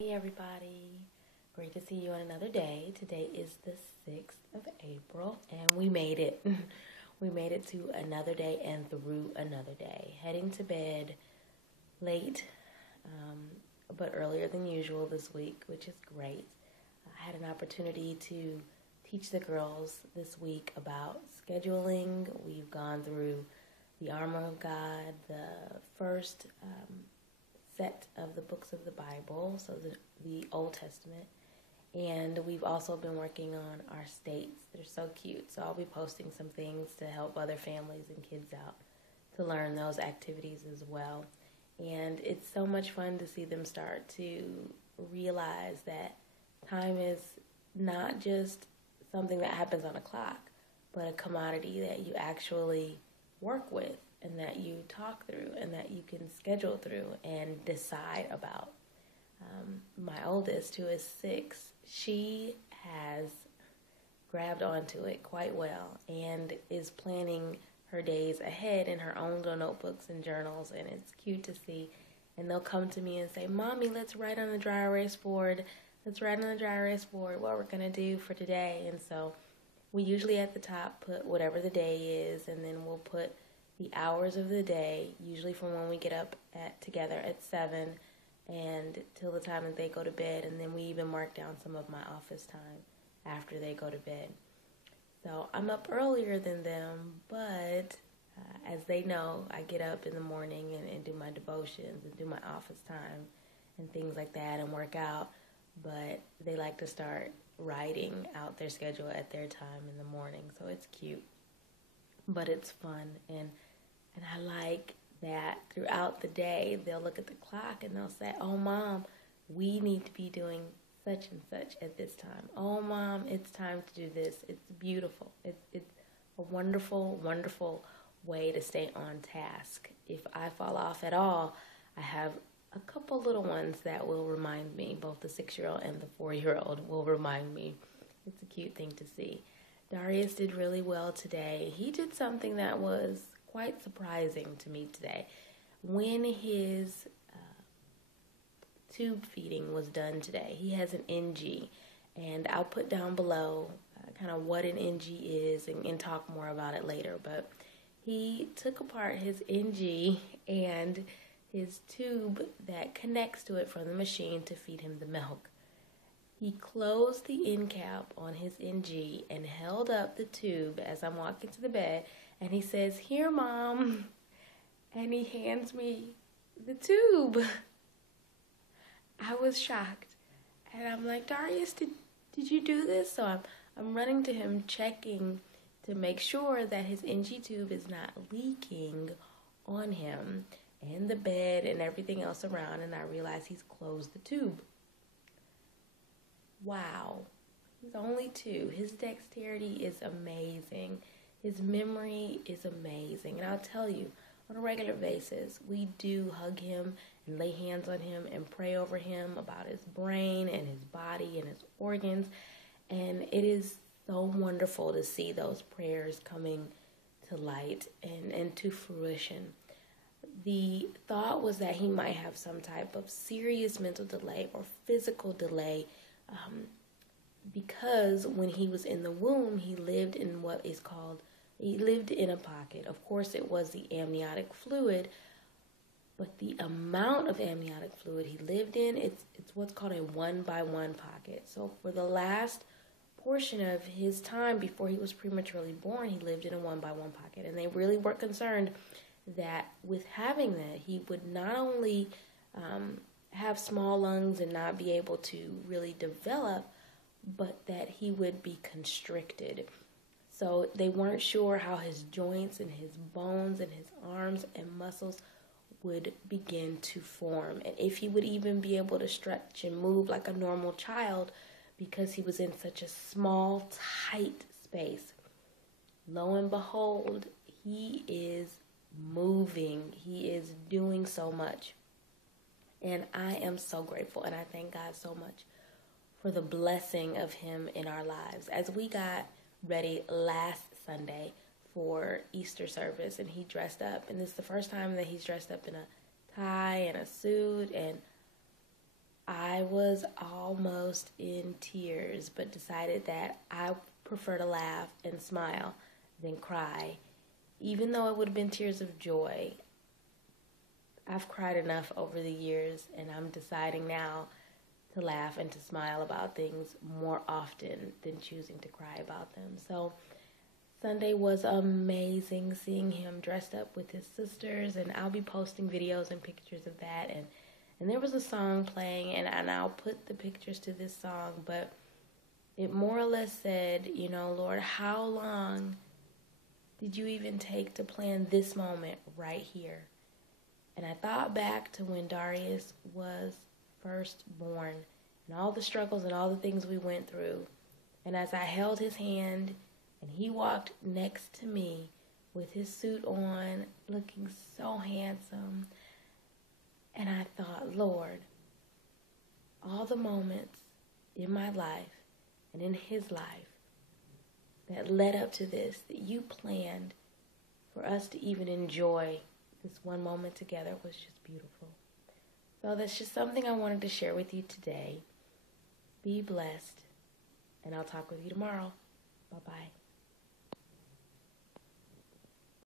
Hey everybody, great to see you on another day. Today is the 6th of April and we made it. We made it to another day and through another day. Heading to bed late, um, but earlier than usual this week, which is great. I had an opportunity to teach the girls this week about scheduling. We've gone through the Armor of God, the first set of the books of the Bible, so the Old Testament. And we've also been working on our states. They're so cute. So I'll be posting some things to help other families and kids out to learn those activities as well. And it's so much fun to see them start to realize that time is not just something that happens on a clock, but a commodity that you actually work with and that you talk through and that you can schedule through and decide about. My oldest, who is 6, she has grabbed onto it quite well and is planning her days ahead in her own little notebooks and journals, and it's cute to see. And they'll come to me and say, "Mommy, let's write on the dry erase board. Let's write on the dry erase board what we're going to do for today." And so we usually at the top put whatever the day is, and then we'll put the hours of the day, usually from when we get up together at 7 and till the time that they go to bed. And then we even mark down some of my office time after they go to bed. So I'm up earlier than them, but as they know, I get up in the morning and do my devotions and do my office time and things like that and work out. But they like to start writing out their schedule at their time in the morning, so it's cute. But it's fun, and I like that throughout the day they'll look at the clock and they'll say, "Oh Mom, we need to be doing such and such at this time. Oh Mom, it's time to do this." It's beautiful. It's a wonderful, wonderful way to stay on task. If I fall off at all, I have a couple little ones that will remind me. Both the 6-year-old and the 4-year-old will remind me. It's a cute thing to see. Darius did really well today. He did something that was quite surprising to me today. When his tube feeding was done today, he has an NG, and I'll put down below kind of what an NG is and talk more about it later. But he took apart his NG and his tube that connects to it from the machine to feed him the milk. He closed the end cap on his NG and held up the tube as I'm walking to the bed, and he says, "Here, Mom," and he hands me the tube. I was shocked, and I'm like, "Darius, did you do this?" So I'm running to him, checking to make sure that his NG tube is not leaking on him and the bed and everything else around, and I realize he's closed the tube. Wow, he's only 2. His dexterity is amazing. His memory is amazing. And I'll tell you, on a regular basis, we do hug him and lay hands on him and pray over him about his brain and his body and his organs. And it is so wonderful to see those prayers coming to light and to fruition. The thought was that he might have some type of serious mental delay or physical delay, because when he was in the womb, he lived in a pocket. Of course, it was the amniotic fluid, but the amount of amniotic fluid he lived in, it's what's called a 1-by-1 pocket. So for the last portion of his time before he was prematurely born, he lived in a 1-by-1 pocket. And they really were concerned that with having that, he would not only have small lungs and not be able to really develop, but that he would be constricted. So they weren't sure how his joints and his bones and his arms and muscles would begin to form, and if he would even be able to stretch and move like a normal child, because he was in such a small, tight space. Lo and behold, he is moving. He is doing so much. And I am so grateful, and I thank God so much for the blessing of him in our lives. As we got ready last Sunday for Easter service, and he dressed up, and this is the first time that he's dressed up in a tie and a suit, and I was almost in tears, but decided that I prefer to laugh and smile than cry. Even though it would have been tears of joy, I've cried enough over the years, and I'm deciding now to laugh and to smile about things more often than choosing to cry about them. So Sunday was amazing, seeing him dressed up with his sisters, and I'll be posting videos and pictures of that. And there was a song playing, and I'll put the pictures to this song, but it more or less said, you know, Lord, how long did you even take to plan this moment right here? And I thought back to when Darius was first born and all the struggles and all the things we went through. And as I held his hand and he walked next to me with his suit on, looking so handsome, and I thought, Lord, all the moments in my life and in his life that led up to this, that you planned for us to even enjoy this one moment together, was just beautiful. So that's just something I wanted to share with you today. Be blessed, and I'll talk with you tomorrow. Bye-bye.